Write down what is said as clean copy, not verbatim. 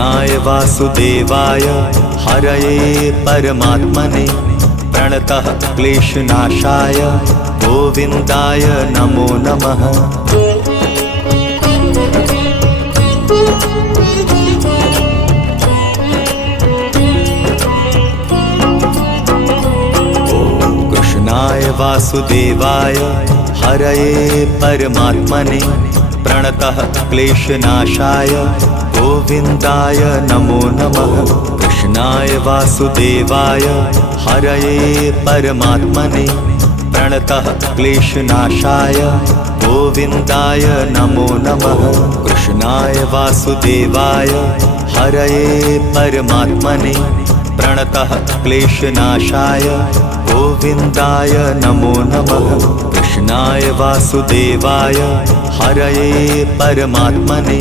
कृष्णाय वासुदेवाय हरये परमात्मने प्रणतः क्लेशनाशाय गोविन्दाय नमो नमः। कृष्णाय वासुदेवाय हरये परमात्मने प्रणतः क्लेशनाशाय गोविन्दाय नमो नमः। कृष्णाय वासुदेवाय हरये परमात्मने प्रणतः क्लेशनाशाय गोविन्दाय नमो नमः। कृष्णाय वासुदेवाय हरये परमात्मने प्रणतः क्लेशनाशाय गोविन्दाय नमो नमः। कृष्णाय वासुदेवाय हरये परमात्मने